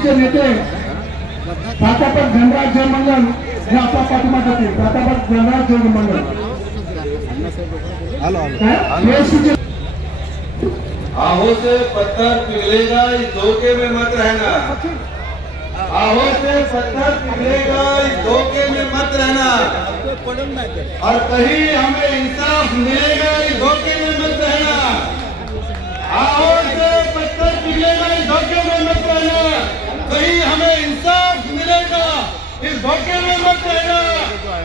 एसीचे नेते प्राध्यापक धनराज जैन मंडल हे आपल्या पाठिंबा देतील। प्राध्यापक धनराज जैन मंडल आहो से पत्थर पिघलेगा, इस धोखे में मत रहना। आहो से पत्थर पिघलेगा, इस धोखे में मत रहना। और कहीं हमें इंसाफ मिलेगा, इस धोखे में मत रहना। आहो से पत्थर पिघलेगा, इस धोखे में मत रहना। कहीं हमें इंसाफ मिलेगा, इस धोखे में मत रहना।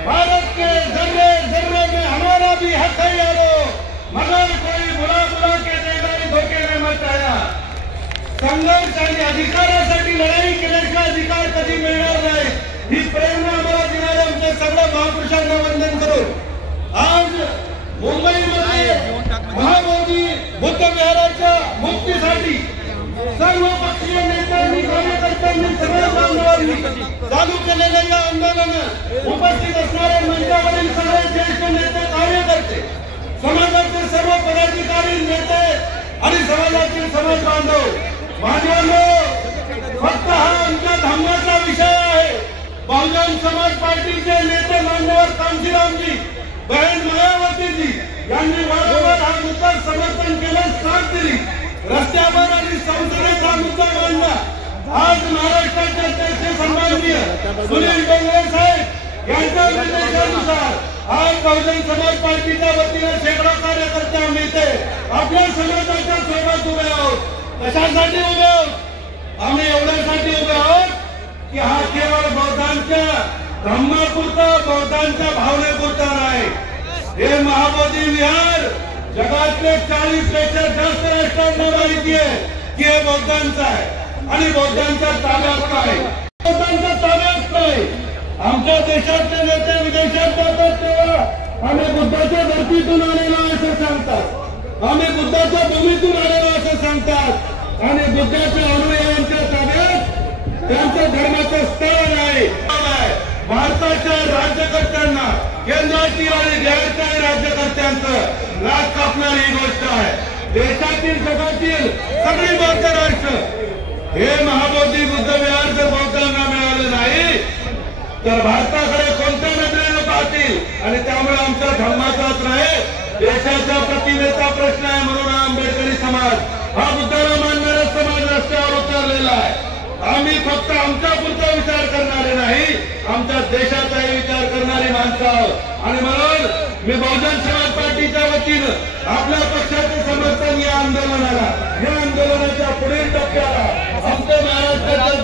भारत के जर्रे जर्रे में हमारा भी हक है यारो, मगर कोई बुला बुला के देगा, इस धोखे में मत रहना। संघर्ष आणि अधिकारासाठी लढाई केल्याशिवाय अधिकार कधी मिळणार नाही, ही प्रेरणा आम्हाला देणारे आमच्या सगळ्या महापुरुषांना वंदन करून आज मुंबईमध्ये महाबोधी बुद्ध विहाराच्या मुक्तीसाठी सर्व पक्षीय नेत्यांनी कार्यकर्त्यांनी सगळ्या बांधवांनी चालू केलेल्या या आंदोलनात उपस्थित असणारे मंचावरील सगळे ज्येष्ठ नेते कार्यकर्ते, समाजाचे सर्व पदाधिकारी नेते आणि समाजातील समाज बांधव बांधवांनो, फक्त हा आमच्या धम्माचा विषय आहे। बहुजन समाज पार्टीचे नेते मान्यवर कांशीरामजी, बहन मायावतीजी यांनी वारंवार हा मुद्दा समर्थन केलं, साथ दिली। रस्त्यावर आणि संसदेत हा मुद्दा मांडला। आज महाराष्ट्राचे अध्यक्ष सन्माननीय सुनील डोंगरे साहेब यांच्या निर्देशानुसार आज बहुजन समाज पार्टीच्या वतीने शेकडो कार्यकर्ते आम्ही इथे आपल्या समाजाच्या सोबत उभे आहोत। कशासाठी उभे आहोत? आम्ही एवढ्यासाठी उभे आहोत की हा केवळ बौद्धांच्या धम्मापुरता, बौद्धांच्या भावनेपुरता नाही। हे महाबोधी विहार जगातले 40 पेक्षा जास्त राष्ट्रांना माहिती आहे की हे बौद्धांचं आहे आणि बौद्धांच्या ताब्यात नाही, बौद्धांच्या ताब्यात नाही। आमच्या देशातले नेते विदेशात जातात तेव्हा आम्ही बुद्धाच्या धर्तीतून आलेलो असं सांगतात, आम्ही बुद्धाच्या भूमीतून आलेलो असं सांगतात आणि बुद्धाच्या अनुयायांच्या ताब्यात त्यांच्या धर्माचं स्थळ नाही। भारताच्या राज्यकर्त्यांना, केंद्रातील आणि गैरच्या राज्यकर्त्यांचं लाच कापणारी ही गोष्ट आहे। देशातील जगातील सगळी बौद्ध राष्ट्र हे महाबोधी बुद्ध विहार जर बौद्धांना मिळालं नाही तर भारताकडे कोणत्या नजरेने पाहतील आणि त्यामुळे आमच्या धर्माचाच नाही, देशाच्या प्रतिमेचा प्रश्न आहे। म्हणून आंबेडकरी समाज हा बुद्धाला मानणारा समाज रस्त्यावर उतरलेला आहे। आम्ही फक्त आमच्या पुरता विचार करणारे नाही, आमच्या देशाचाही विचार करणारी माणसं आहोत आणि म्हणून मी बहुजन समाज पार्टीच्या वतीनं आपल्या पक्षाचे समर्थन या आंदोलनाला, या आंदोलनाच्या पुढील टप्प्याला आमच्या महाराष्ट्राच्या